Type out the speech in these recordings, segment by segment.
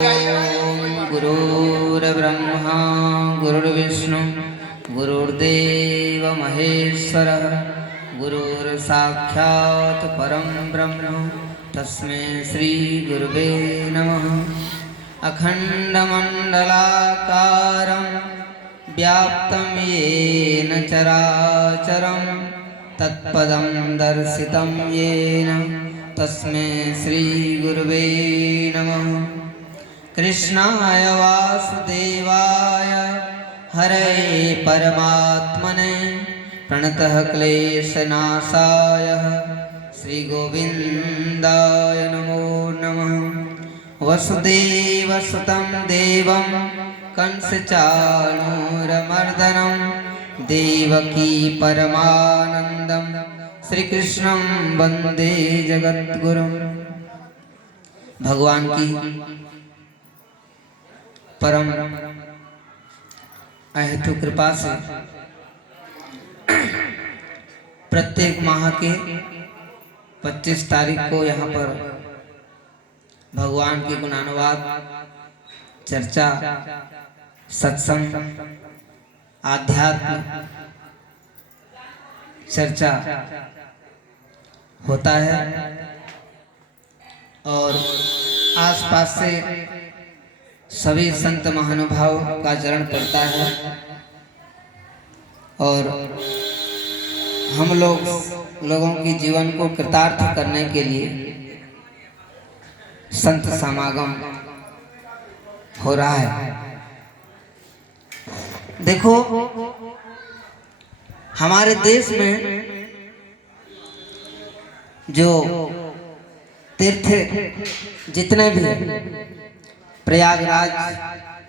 ओम गुरुर्ब्रह्मा गुरुर्विष्णु गुरुर्देव महेश्वरः गुरुर्साक्षात् परं ब्रह्म तस्मै श्री गुरुवे नमः। अखंडमंडलाकारं व्याप्तं येन चराचरं तत्पदं दर्शितं येन तस्मै श्री गुरुवे नमः। कृष्णाय वासुदेवाय हरे परमात्मने प्रणतः क्लेशनाशाय श्रीगोविन्दाय नमो नमः। वसुदेवसुतं देवं कंसचाणूरमर्दनं देवकी परमानन्दं श्रीकृष्णं वन्दे जगद्गुरुं। भगवान की परम अहेतु कृपा से प्रत्येक माह के 25 तारीख को यहाँ पर भगवान की गुणानुवाद चर्चा सत्संग आध्यात्म चर्चा होता है और आसपास से सभी संत महानुभाव का चरण पड़ता है और हम लोगों की जीवन को कृतार्थ करने के लिए संत समागम हो रहा है। देखो, हमारे देश में जो तीर्थ जितने भी हैं, प्रयागराज,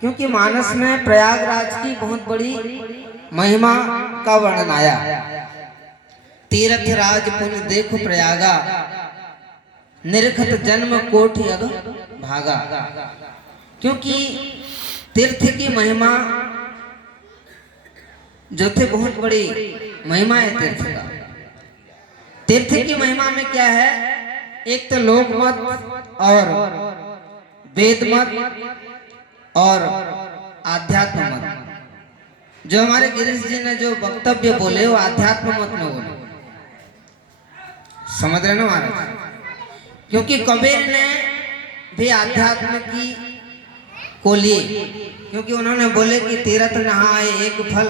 क्योंकि मानस में प्रयागराज की बहुत बड़ी महिमा का वर्णन आया। तीर्थ राज पुण्य देखो प्रयागा, निरखत जन्म कोटि अग भागा। क्योंकि तीर्थ की महिमा जो थे बहुत बड़ी महिमा है तीर्थ का। तीर्थ की महिमा में क्या है? एक तो लोक मत और वेद मत और आध्यात्म मत। जो हमारे गिरीश जी ने जो वक्तव्य बोले वो आध्यात्म मत में बोले, समझ रहे ना महाराज? क्योंकि कबीर ने भी आध्यात्म की को लिए, क्योंकि उन्होंने बोले कि तीर्थ नहाए एक फल,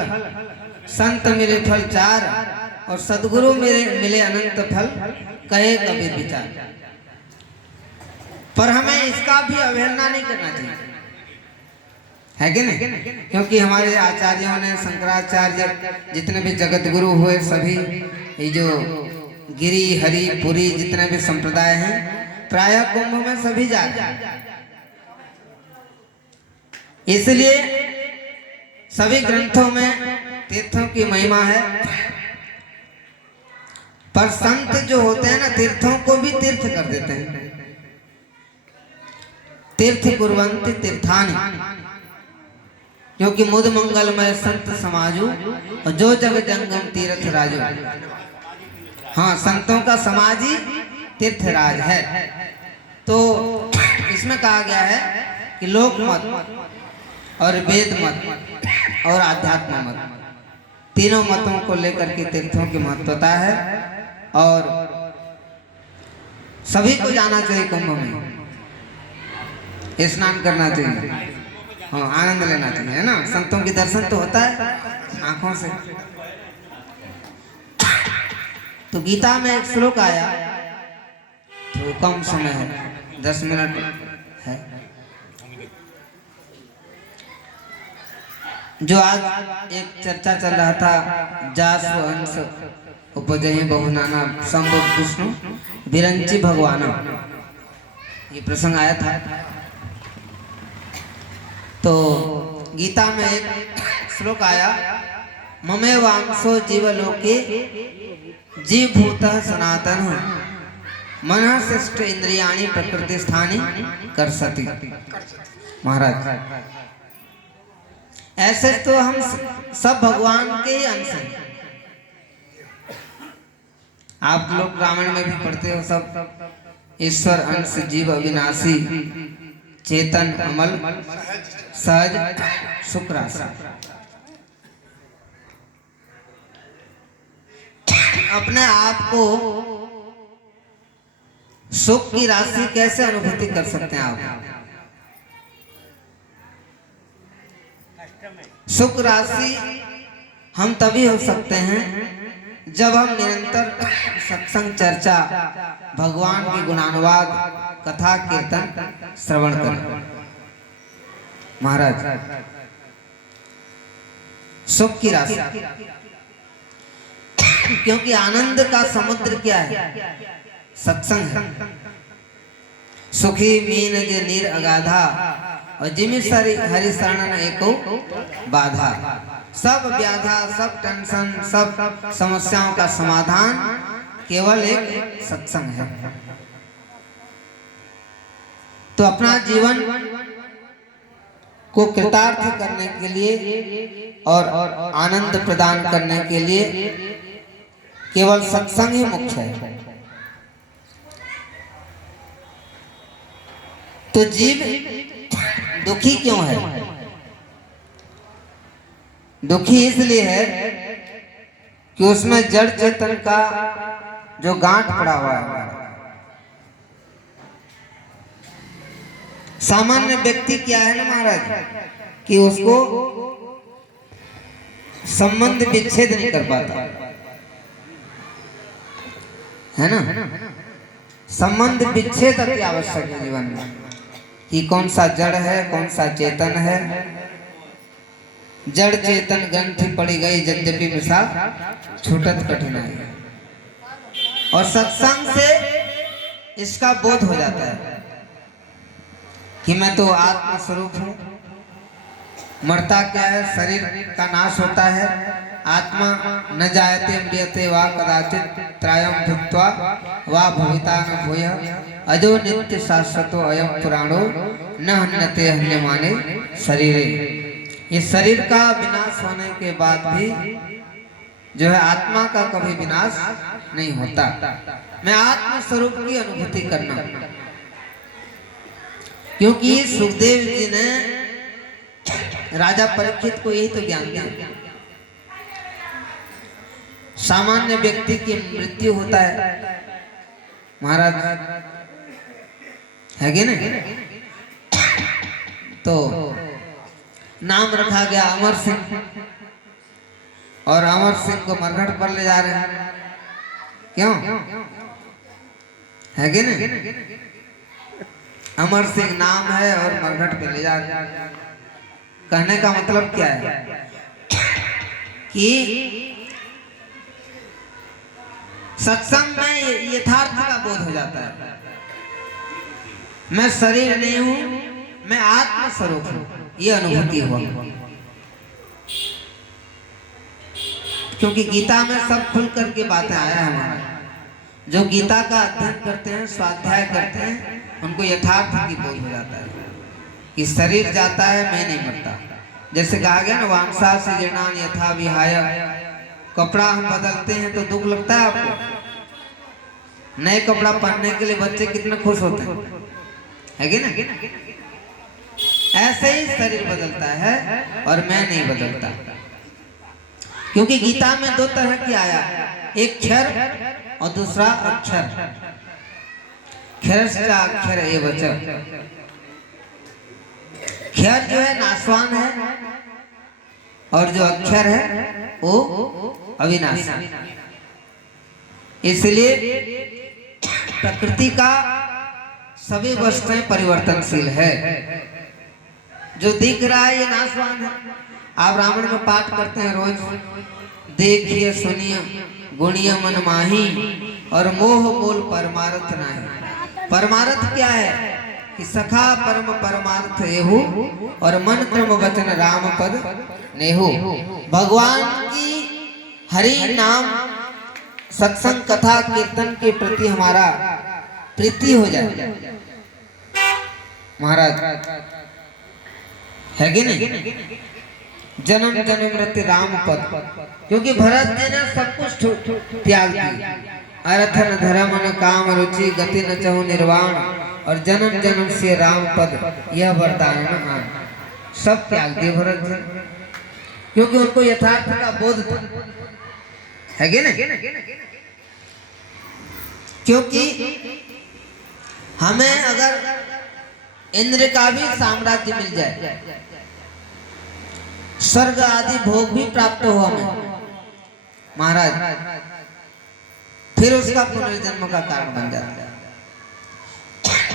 संत मिले फल चार, और सदगुरु मिले अनंत फल, कहे कबीर विचार। पर हमें इसका भी अवहेलना नहीं करना चाहिए, है कि नहीं? क्योंकि हमारे आचार्यों ने, शंकराचार्य, जितने भी जगत गुरु हुए, सभी ये जो गिरी हरि पुरी जितने भी संप्रदाय हैं, प्रायः कुंभ में सभी जाते हैं। इसलिए सभी ग्रंथों में तीर्थों की महिमा है। पर संत जो होते हैं ना, तीर्थों को भी तीर्थ कर देते हैं। तीर्थ कुर्वन्ति तीर्थानि, क्योंकि मुद मंगलमय संत समाजू और जो जग जंगम तीर्थ राजू। हाँ, संतों का समाज ही तीर्थराज है। तो इसमें कहा गया है कि लोक मत और वेद मत और आध्यात्म मत, तीनों मतों को लेकर के तीर्थों की महत्वता है और सभी को जाना चाहिए। कुंभ में स्नान करना चाहिए, हाँ, आनंद लेना चाहिए, है ना? संतों की दर्शन तो होता है आंखों से। तो गीता में एक श्लोक आया, तो कम समय है, 10 मिनट है, जो आज एक चर्चा चल रहा था, जासु हंस उपजहि बहुनाना संभव विष्णु विरंची भगवाना, ये प्रसंग आया था। तो गीता में एक श्लोक आया, ममे वांसो जीवलोके जीव भूतः सनातन मनः शिष्ट इंद्रियाणि प्रकृति स्थानी कर्षति। महाराज, ऐसे तो हम सब भगवान के ही अंश हैं। आप लोग रामायण में भी पढ़ते हो सब, ईश्वर अंश जीव अविनाशी, चेतन, अमल, सहज, सुख राशि। अपने आप को सुख की राशि कैसे अनुभूति कर सकते हैं आप? सुख राशि हम तभी हो सकते हैं जब हम निरंतर सत्संग, चर्चा, भगवान की गुणानुवाद, कथा, कीर्तन श्रवण करें। महाराज, सुख की राशि, क्योंकि आनंद का समुद्र क्या है? सत्संग है। सुखी मीन जे नीर अगाधा और जिमि हरि शरणन एको बाधा। सब व्याधा, सब टेंशन, सब समस्याओं का समाधान केवल एक सत्संग है। तो अपना जीवन को कृतार्थ करने के लिए और आनंद प्रदान करने के लिए केवल सत्संग ही मुख्य है। तो जीव दुखी क्यों है? दुखी इसलिए है कि उसमें जड़ चेतन का जो गांठ पड़ा हुआ है। सामान्य व्यक्ति क्या है ना महाराज, कि उसको संबंध विच्छेद नहीं कर पाता है ना। संबंध विच्छेद अति आवश्यक है जीवन में, कि कौन सा जड़ है, कौन सा चेतन है। जड़ चेतन ग्रंथि पड़ी गई, यद्यपि मिसा छूटत कठिनाई। और सत्संग से इसका बोध हो जाता है कि मैं तो आत्म स्वरूप हूँ। मरता क्या है? शरीर का नाश होता है। आत्मा न जायते म्रियते वा कदाचित त्रायं भुक्त्वा वा भविता न भूयः अजो नित्य शाश्वतो अयं पुराणो न हन्यते हन्यमाने शरीरे। ये शरीर का विनाश होने के बाद भी जो है आत्मा का कभी विनाश नहीं होता। मैं आत्म स्वरूप की अनुभूति करना, क्योंकि सुखदेव जी ने राजा परीक्षित को यही तो ज्ञान दिया। सामान्य व्यक्ति की मृत्यु होता है महाराज, है कि नहीं? तो नाम रखा गया अमर सिंह, और अमर सिंह को मरघट पर ले जा रहे हैं। क्यों? है कि नहीं? अमर सिंह नाम है और मरघट पे ले जा रहे हैं। कहने का मतलब क्या है कि सत्संग में यथार्थ का बोध हो जाता है। मैं शरीर नहीं हूं, मैं आत्म स्वरूप हूं, ये अनुभूति हुआ। क्योंकि गीता में सब खुल करके बातें आया है हमारा। जो गीता का अध्ययन करते हैं, स्वाध्याय करते हैं, उनको यथार्थ की बोध हो जाता है कि शरीर जाता है, मैं नहीं मरता। जैसे कहा गया ना, वांसा से जीर्णान यथा विहाय। कपड़ा हम बदलते हैं तो दुख लगता है आपको? नए कपड़ा पहनने के लिए बच्चे कितने खुश होते हैं, है कि ना? ऐसे ही शरीर बदलता है और मैं नहीं बदलता। क्योंकि गीता में दो तरह की आया, एक क्षर और दूसरा अक्षर। क्षरश्च अक्षर एव च। क्षर जो है नाशवान है और जो अक्षर है वो अविनाशी। इसलिए प्रकृति का सभी वस्तुएं परिवर्तनशील है। जो दिख रहा है ये नाशवान है। आप रामायण में पाठ करते हैं रोज, देखिए सुनिए गुणिय मन माही और मोह मूल परमार्थ नहीं। परमार्थ क्या है? कि सखा परम परमार्थ एहु और मन क्रम वचन राम पद नेहु। भगवान की हरि नाम, सत्संग, कथा, कीर्तन के प्रति हमारा प्रीति हो जाए महाराज, है कि नहीं? जन्म जन्म मृत्यु राम पद। क्योंकि भरत जी ने सब कुछ त्याग दिया। अर्थ न धर्म न काम रुचि गति न चहु निर्वाण और जन्म जन्म से राम पद यह वरदान न आए। सब त्याग दिए भरत जी, क्योंकि उनको यथार्थ का बोध था, है कि नहीं? क्योंकि हमें अगर इंद्र का भी साम्राज्य मिल जाए, स्वर्ग आदि भोग भी प्राप्त हो हमें महाराज, फिर उसका पुनर्जन्म का कारण बन जाता है।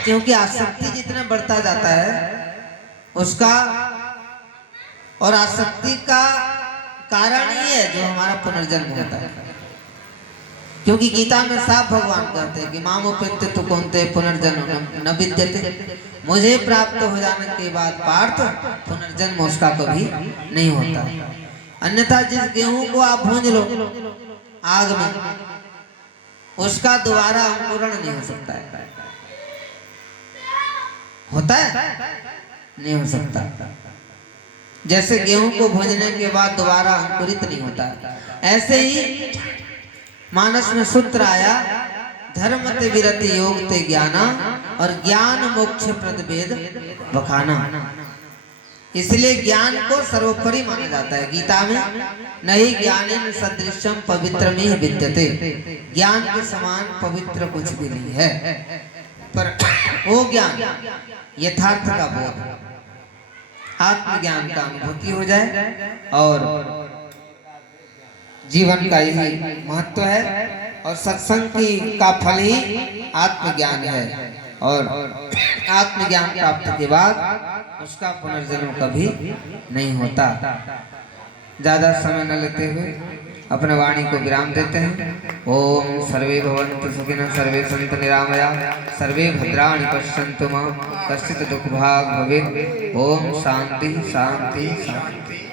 क्योंकि आसक्ति जितना बढ़ता जाता है उसका, और आसक्ति का कारण ही है जो हमारा पुनर्जन्म होता है। क्योंकि गीता में साफ भगवान कहते हैं कि मामोपेत्य तु कौन्तेय पुनर्जन्म न विद्यते, मुझे प्राप्त हो जाने के बाद पार्थ पुनर्जन्म उसका कभी नहीं होता। अन्यथा जिस गेहूं को आप भूंज लो आग में, उसका दोबारा अंकुरण नहीं हो सकता है। होता है? नहीं हो सकता। जैसे गेहूं को भूंजने के बाद दोबारा अंकुरित नहीं होता, ऐसे ही मानस में सूत्र आया, धर्म ते विरति योग ते ज्ञाना, और ज्ञान मोक्ष प्रद वेद बखाना। इसलिए ज्ञान को सर्वोपरि माना जाता है। गीता में नहीं ज्ञानेन सदृशम पवित्रमिह विद्यते, ज्ञान के समान पवित्र कुछ भी नहीं है। पर वो ज्ञान यथार्थ का बोध, आत्मज्ञान का अनुभूति हो जाए, और जीवन का यही महत्व है। और सत्संग की का फल ही आत्मज्ञान है, और आत्मज्ञान प्राप्त के बाद उसका पुनर्जन्म कभी नहीं होता। ज्यादा समय न लेते हुए अपने वाणी को विराम देते हैं। ओम सर्वे भवन्तु सुखिनः, सर्वे सन्तु निरामयाः, सर्वे भद्राणि पश्यन्तु मा कश्चित् दुःखभाग् भवेत्। ओम शांति शांति शांति।